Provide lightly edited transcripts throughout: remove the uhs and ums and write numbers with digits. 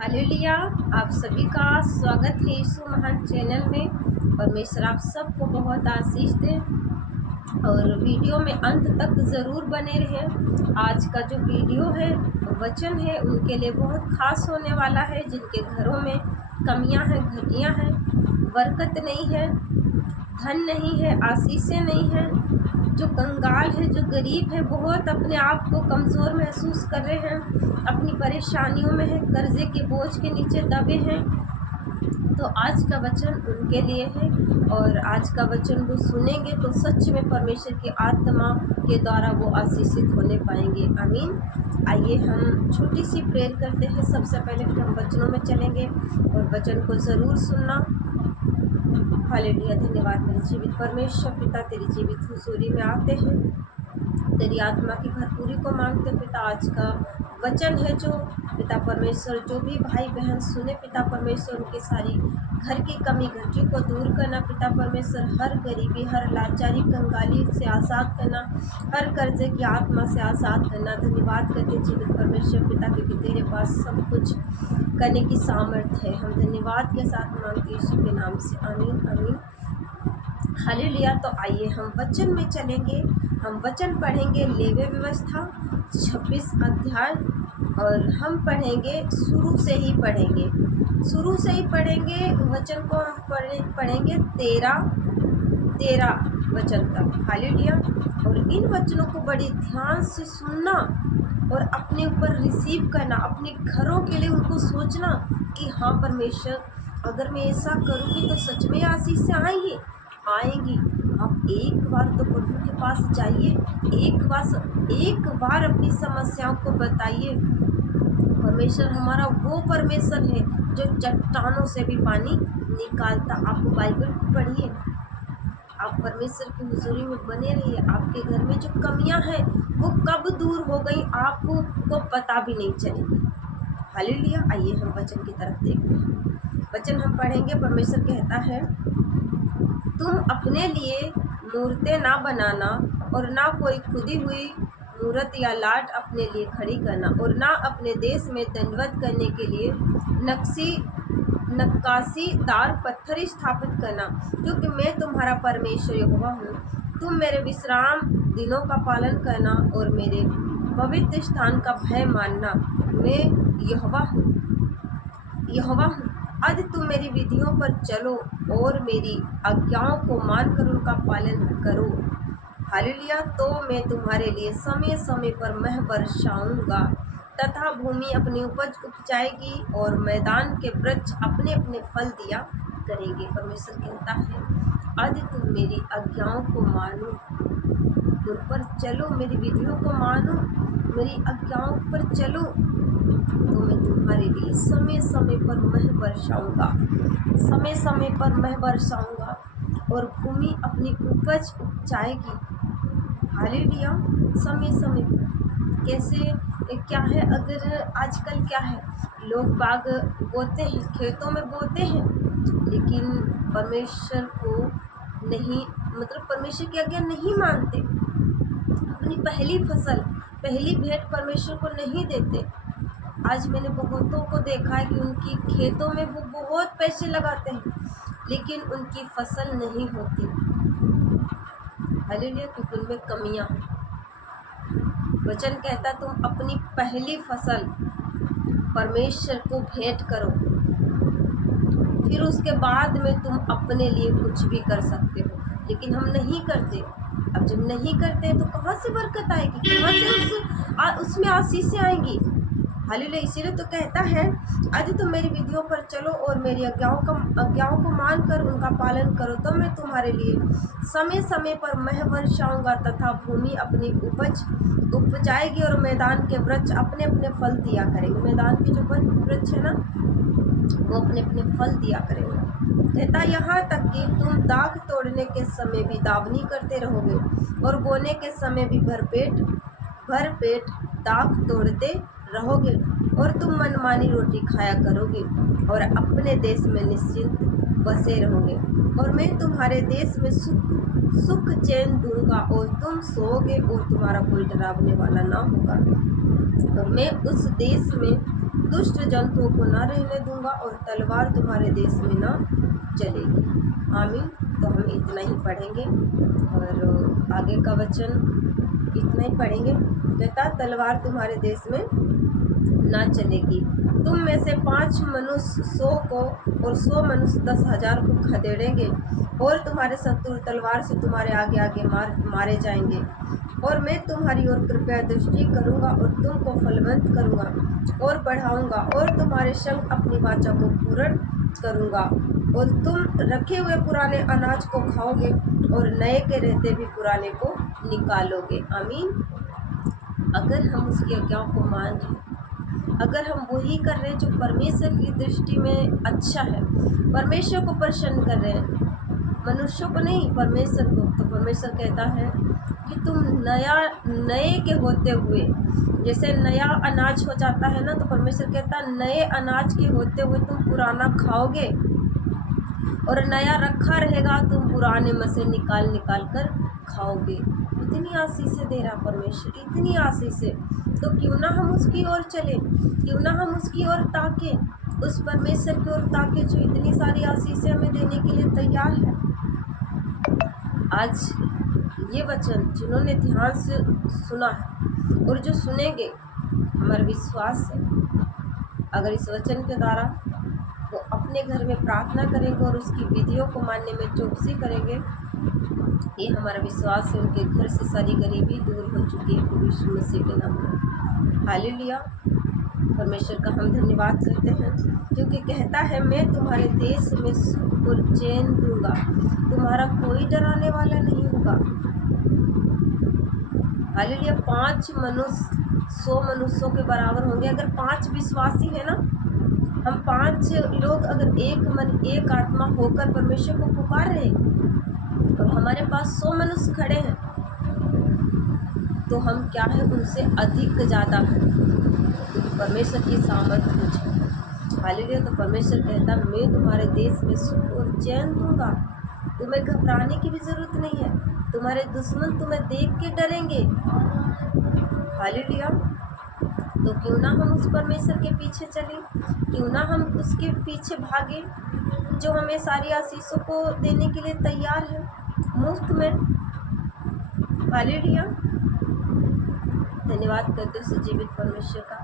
Hallelujah. आप सभी का स्वागत है यीशु महान चैनल में। परमेश्वर आप सबको बहुत आशीष दे और वीडियो में अंत तक ज़रूर बने रहें। आज का जो वीडियो है वचन है उनके लिए बहुत खास होने वाला है, जिनके घरों में कमियां हैं, घटियां हैं, बरकत नहीं है, धन नहीं है, आशीषें नहीं है, जो कंगाल है, जो गरीब है, बहुत अपने आप को कमज़ोर महसूस कर रहे हैं, अपनी परेशानियों में है, कर्जे के बोझ के नीचे दबे हैं, तो आज का वचन उनके लिए है। और आज का वचन वो सुनेंगे तो सच में परमेश्वर की आत्मा के द्वारा वो आशीषित होने पाएंगे। आमीन। आइए हम छोटी सी प्रेयर करते हैं। सबसे पहले फिर हम वचनों में चलेंगे और वचन को ज़रूर सुनना। हालेलुया। धन्यवाद मेरे जीवित परमेश्वर पिता, तेरी जीवित हुजूरी में आते हैं, तेरी आत्मा की भरपूरी को मांगते पिता। आज का वचन है जो पिता परमेश्वर, जो भी भाई बहन सुने पिता परमेश्वर, उनकी सारी घर की कमी घटी को दूर करना पिता परमेश्वर, हर गरीबी, हर लाचारी, कंगाली से आज़ाद करना, हर कर्जे की आत्मा से आज़ाद करना। धन्यवाद करते जीवित परमेश्वर पिता, क्योंकि तेरे पास सब कुछ करने की सामर्थ्य है। हम धन्यवाद के साथ मांगते यीशु के नाम से। आमीन आमीन। हालेलुया। तो आइए हम वचन में चलेंगे। हम वचन पढ़ेंगे लेवी व्यवस्था 26 अध्याय, और हम पढ़ेंगे शुरू से ही पढ़ेंगे वचन को। हम पढ़ेंगे 13 वचन तक। हालेलुया। और इन वचनों को बड़ी ध्यान से सुनना और अपने ऊपर रिसीव करना, अपने घरों के लिए उनको सोचना कि हाँ परमेश्वर, अगर मैं ऐसा करूँगी तो सच में आशीष से आएंगी। आप एक बार तो प्रभु के पास जाइए, एक बार अपनी समस्याओं को बताइए। परमेश्वर हमारा वो परमेश्वर है जो चट्टानों से भी पानी निकालता। आप बाइबल पढ़िए, आप परमेश्वर की हुजूरी में बने रहिए। आपके घर में जो कमियां हैं वो कब दूर हो गई आपको पता भी नहीं चलेगी। हालेलुया। आइए हम वचन की तरफ देखते हैं। वचन हम पढ़ेंगे। परमेश्वर कहता है, तुम अपने लिए मूर्तें ना बनाना और ना कोई खुदी हुई मूर्त या लाट अपने लिए खड़ी करना, और ना अपने देश में दंडवत करने के लिए नक्काशीदार पत्थर स्थापित करना, क्योंकि मैं तुम्हारा परमेश्वर यहोवा हूँ। तुम मेरे विश्राम दिनों का पालन करना और मेरे पवित्र स्थान का भय मानना। मैं यहोवा हूँ। आज तुम मेरी विधियों पर चलो और मेरी आज्ञाओं को मानकर उनका पालन करो। हालेलुया। तो मैं तुम्हारे लिए समय समय पर मेंह बरसाऊंगा, तथा भूमि अपनी उपज उपजाएगी और मैदान के वृक्ष अपने अपने फल दिया करेंगे। परमेश्वर कहता है, आज तुम मेरी आज्ञाओं को मानो, उन पर चलो, मेरी विधियों को मानो, मेरी आज्ञाओं पर चलो, तो मैं तुम्हारे लिए समय समय पर मेंह बरसाऊंगा और भूमि अपनी उपज उपजाएगी। हालेलुया। समय समय पर कैसे क्या है, अगर आजकल क्या है, लोग बाग बोते हैं, खेतों में बोते हैं, लेकिन परमेश्वर को नहीं, मतलब परमेश्वर की आज्ञा नहीं मानते। अपनी पहली भेंट परमेश्वर को नहीं देते। आज मैंने बहुतों को देखा है कि उनकी खेतों में वो बहुत पैसे लगाते हैं, लेकिन उनकी फसल नहीं होती। हालेलुया। क्योंकि उनमें कमियां हैं। वचन कहता, तुम अपनी पहली फसल परमेश्वर को भेंट करो, फिर उसके बाद में तुम अपने लिए कुछ भी कर सकते हो, लेकिन हम नहीं करते। अब जब नहीं करते तो कहाँ से बरकत आएगी, कहाँ से उसमें आशीषें आएंगी। हालेलुया। इसीलिए तो कहता है, आज तुम मेरी विधियों पर चलो और मेरी आज्ञाओं को मानकर उनका पालन करो, तो मैं तुम्हारे लिए समय समय पर मेंह बरसाऊंगा, तथा भूमि अपनी उपज उपजाएगी और मैदान के वृक्ष अपने अपने फल दिया करेंगे। मैदान के जो वृक्ष है ना, वो अपने अपने फल दिया करेंगे। कहता यहाँ तक कि तुम दाख तोड़ने के समय भी दावनी करते रहोगे और बोने के समय भी भरपेट दाख तोड़ते रहोगे, और तुम मनमानी रोटी खाया करोगे और अपने देश में निश्चिंत बसे रहोगे, और मैं तुम्हारे देश में सुख चैन दूंगा, और तुम सोओगे और तुम्हारा कोई डरावने वाला ना होगा। और मैं उस देश में दुष्ट जंतुओं को न रहने दूंगा और तलवार तुम्हारे देश में न चलेगी। आमीन। तो हम इतना ही पढ़ेंगे और आगे का वचन इतना ही पढ़ेंगे। कहता तलवार तुम्हारे देश में ना चलेगी। तुम में से 5 मनुष्य 100 को और 100 मनुष्य 10,000 को खदेड़ेंगे और तुम्हारे शत्रु तलवार से तुम्हारे आगे आगे मारे जाएंगे। और मैं तुम्हारी ओर कृपया दृष्टि करूँगा और तुमको फलवंत करूँगा और बढ़ाऊँगा और तुम्हारे संग अपनी वाचा को पूर्ण करूँगा। और तुम रखे हुए पुराने अनाज को खाओगे और नए के रहते भी पुराने को निकालोगे। आमीन। अगर हम उसकी आज्ञाओं को मान रहे, अगर हम वही कर रहे हैं जो परमेश्वर की दृष्टि में अच्छा है, परमेश्वर को प्रसन्न कर रहे हैं, मनुष्यों को नहीं परमेश्वर को, तो परमेश्वर कहता है कि तुम नए के होते हुए, जैसे नया अनाज हो जाता है ना, तो परमेश्वर कहता है नए अनाज के होते हुए तुम पुराना खाओगे और नया रखा रहेगा, तुम पुराने में से निकाल कर खाओगे। इतनी आशीष दे रहा परमेश्वर, इतनी आशीष है। तो क्यों ना हम उसकी ओर चलें, क्यों ना हम उसकी ओर ताकें, उस परमेश्वर की ओर ताकें जो इतनी सारी आशीषें हमें देने के लिए तैयार है। आज ये वचन जिन्होंने ध्यान से सुना है और जो सुनेंगे, हमारा विश्वास है अगर इस वचन के द्वारा वो अपने घर में प्रार्थना करेंगे और उसकी विधियों को मानने में चौकसी करेंगे, ये हमारा विश्वास है उनके घर से सारी गरीबी दूर हो चुकी है प्रभु यीशु मसीह के नाम में। हालेलुया। परमेश्वर का हम धन्यवाद करते हैं क्योंकि कहता है मैं तुम्हारे देश में सुख और चैन दूंगा, तुम्हारा कोई डराने वाला नहीं होगा। हालेलुया। 5 मनुष्य 100 मनुष्यों के बराबर होंगे। अगर 5 विश्वासी है ना, हम 5 लोग अगर एक मन एक आत्मा होकर परमेश्वर को पुकार रहे और हमारे पास 100 मनुष्य खड़े हैं, तो हम क्या है उनसे अधिक ज़्यादा है, क्योंकि परमेश्वर की सामर्थ कुछ है। हालेलुया। तो परमेश्वर कहता मैं तुम्हारे देश में सुख और चैन दूंगा, तुम्हें घबराने की भी ज़रूरत नहीं है, तुम्हारे दुश्मन तुम्हें देख के डरेंगे। हालेलुया। तो क्यों ना हम उस परमेश्वर के पीछे चलें, क्यों ना हम उसके पीछे भागें जो हमें सारी आशीषों को देने के लिए तैयार है मुफ्त में। हालेलुया। धन्यवाद करते उस जीवित परमेश्वर का।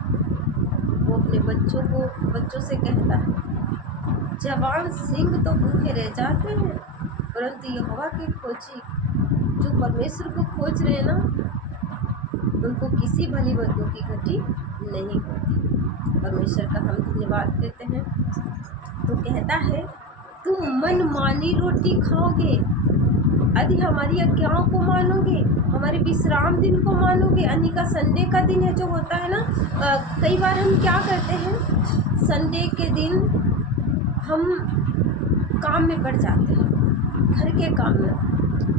वो अपने बच्चों से कहता है जवान सिंह तो भूखे रह जाते हैं, परंतु यहोवा की खोजी जो परमेश्वर को खोज रहे हैं ना, उनको किसी भली वस्तु की घटी नहीं होती। परमेश्वर का हम धन्यवाद करते हैं। तो कहता है तुम मनमानी रोटी खाओगे यदि हमारी आज्ञाओं को मानोगे, हमारे विश्राम दिन को मानोगे। अन्य का संडे का दिन है जो होता है ना, कई बार हम क्या करते हैं, संडे के दिन हम काम में पड़ जाते हैं, घर के काम में।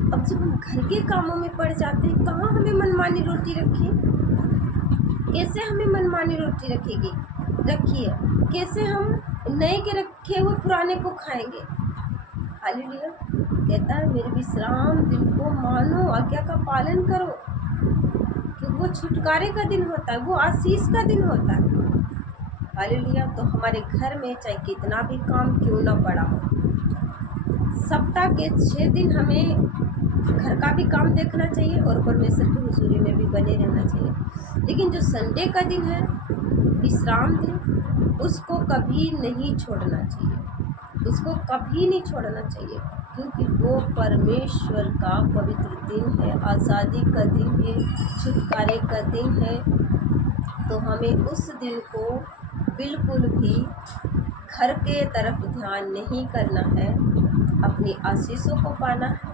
अब जब हम घर के कामों में पड़ जाते हैं, कहाँ हमें मनमानी रोटी रखें? कैसे हमें मनमानी रोटी रखी है? कैसे हम नए के रखे हुए पुराने को खाएंगे? हालेलुया। कहता है मेरे विश्राम दिन को मानो, आज्ञा का पालन करो, क्योंकि वो छुटकारे का दिन होता है, वो आशीष का दिन होता है। हालेलुया। तो हमारे घर में चाहे कितना भी काम क्यों ना पड़ा हो, सप्ताह के 6 दिन हमें घर का भी काम देखना चाहिए और परमेश्वर की हुजूरी में भी बने रहना चाहिए। लेकिन जो संडे का दिन है, विश्राम दिन, उसको कभी नहीं छोड़ना चाहिए, उसको कभी नहीं छोड़ना चाहिए, क्योंकि वो परमेश्वर का पवित्र दिन है, आज़ादी का दिन है, छुटकारे का दिन है। तो हमें उस दिन को बिल्कुल भी घर के तरफ ध्यान नहीं करना है, अपनी आशीषों को पाना है,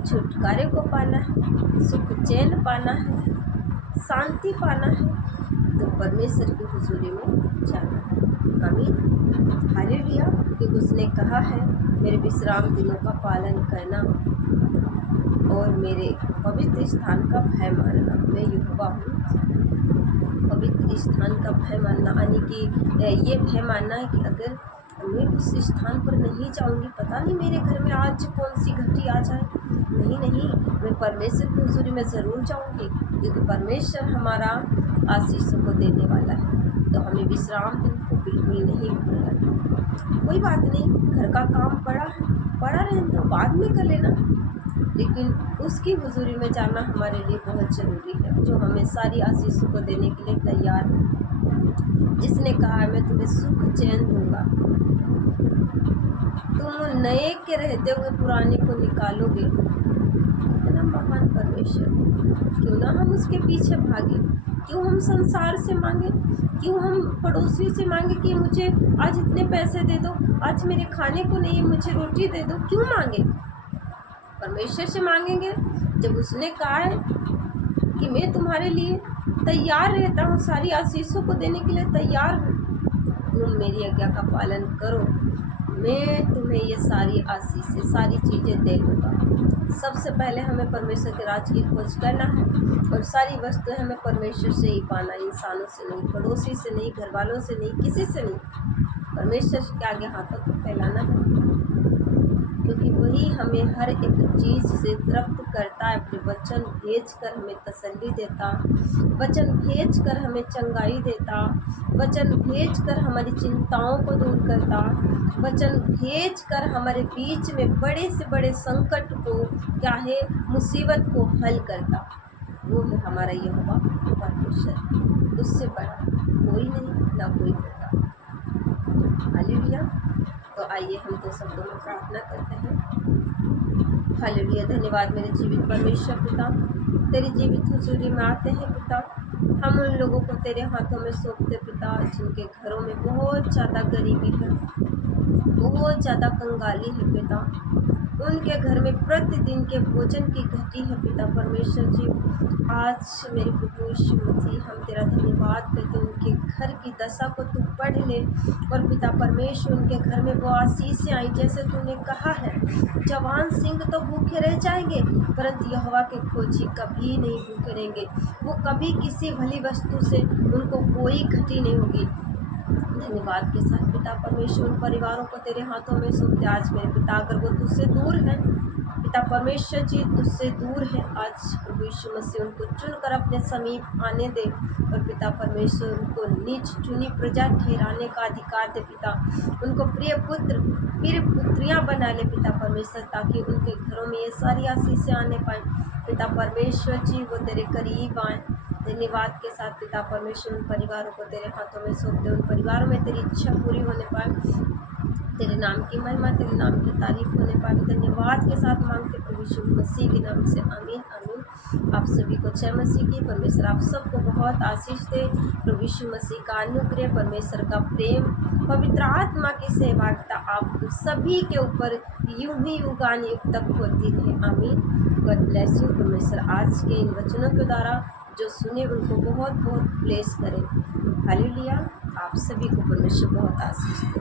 छुटकारे को पाना है, सुख चैन पाना है, शांति पाना है, तो परमेश्वर की हुजूरी में जाना है। आमीन। हालेलुया। क्योंकि उसने कहा है मेरे विश्राम दिनों का पालन करना और मेरे पवित्र स्थान का भय मानना। मैं यहोवा हूँ। पवित्र स्थान का भय मानना यानी कि ये भय मानना है कि अगर मैं उस स्थान पर नहीं जाऊंगी, पता नहीं मेरे घर में आज कौन सी घटी आ जाए। नहीं, मैं परमेश्वर की हुजूरी में ज़रूर जाऊंगी, क्योंकि परमेश्वर हमारा आशीषों को देने वाला है। तो हमें विश्राम दिन को बिल्कुल नहीं भूलना। कोई बात नहीं, घर का काम पड़ा रहे तो बाद में कर लेना, लेकिन उसकी हुजूरी में जाना हमारे लिए बहुत ज़रूरी है, जो हमें सारी आशीषों को देने के लिए तैयार है, जिसने कहा है मैं तुम्हें सुख चैन दूंगा। तुम नए के रहते हुए पुराने को निकालोगे। इतना महान परमेश्वर, क्यों ना हम उसके पीछे भागे, क्यों हम संसार से मांगे, क्यों हम पड़ोसियों से मांगे कि मुझे आज इतने पैसे दे दो, आज मेरे खाने को नहीं, मुझे रोटी दे दो। क्यों मांगे? परमेश्वर से मांगेंगे जब उसने कहा है कि मैं तुम्हारे लिए तैयार रहता हूँ, सारी आशीषों को देने के लिए तैयार हूँ, तुम मेरी आज्ञा का पालन करो, मैं तुम्हें ये सारी आशीषें, सारी चीज़ें दे दूँगा। सबसे पहले हमें परमेश्वर के राज की खोज करना है, और सारी वस्तुएं हमें परमेश्वर से ही पाना, इंसानों से नहीं, पड़ोसी से नहीं, घर वालों से नहीं, किसी से नहीं, परमेश्वर के आगे हाथों को फैलाना है, क्योंकि वही हमें हर एक चीज़ से तृप्त करता है। अपने वचन भेज कर हमें तसल्ली देता, वचन भेज कर हमें चंगाई देता, वचन भेज कर हमारी चिंताओं को दूर करता, वचन भेज कर हमारे बीच में बड़े से बड़े संकट को, चाहे मुसीबत को हल करता। वो है हमारा यहोवा परमेश्वर, उससे बड़ा कोई नहीं, ना कोई होगा। हालेलुया। तो आइए हम दो शब्दों में प्रार्थना करते हैं। हालेलुया। धन्यवाद मेरे जीवित परमेश्वर पिता, तेरी जीवित हुजूरी में आते हैं पिता, हम उन लोगों को तेरे हाथों में सौंपते पिता, जिनके घरों में बहुत ज़्यादा गरीबी है, बहुत ज़्यादा कंगाली है पिता, उनके घर में प्रतिदिन के भोजन की घटी है पिता परमेश्वर जी। आज मेरे प्रभु यीशु मसीह, हम तेरा धन्यवाद करते, उनके घर की दशा को तू पढ़ ले, और पिता परमेश्वर उनके घर में वो आशीषें आई, जैसे तूने कहा है, जवान सिंह तो भूखे रह जाएंगे, परंतु यहोवा के खोजी कभी नहीं भूखे रहेंगे। वो कभी किसी भली वस्तु से उनको कोई घटी नहीं होगी। धन्यवाद के साथ पिता परमेश्वर उन परिवारों को तेरे हाथों में सौंपते। आज मेरे पिता अगर वो तुझसे दूर हैं, पिता परमेश्वर जी तुझसे दूर है, आज प्रभु यीशु मसीह उनको चुनकर अपने समीप आने दे, और पिता परमेश्वर उनको निज चुनी प्रजा ठहराने का अधिकार दे पिता, उनको प्रिय पुत्र प्रिय पुत्रियाँ बना ले पिता परमेश्वर, ताकि उनके घरों में ये सारी आशीषें आने पाएँ पिता परमेश्वर जी, वो तेरे करीब आएँ। धन्यवाद के साथ पिता परमेश्वर उन परिवारों को तेरे हाथों में सौंप दे, उन परिवारों में तेरी इच्छा पूरी होने पाए, तेरे नाम की महिमा, तेरे नाम की तारीफ होने पाए। धन्यवाद के साथ मांगते प्रभु यीशु मसीह के नाम से, आमीन आमीन। आप सभी को जय मसीह की। परमेश्वर आप सबको बहुत आशीष दे। प्रभु यीशु मसीह का अनुग्रह, परमेश्वर का प्रेम, पवित्र आत्मा की सहभागिता आप सभी के ऊपर यूं ही उगान युग तक होती रहे, आमीन। God bless you. परमेश्वर आज के इन वचनों के द्वारा जो सुने उनको बहुत बहुत ब्लेस करें। हालेलुया। आप सभी को परमेश्वर बहुत आशीष दे।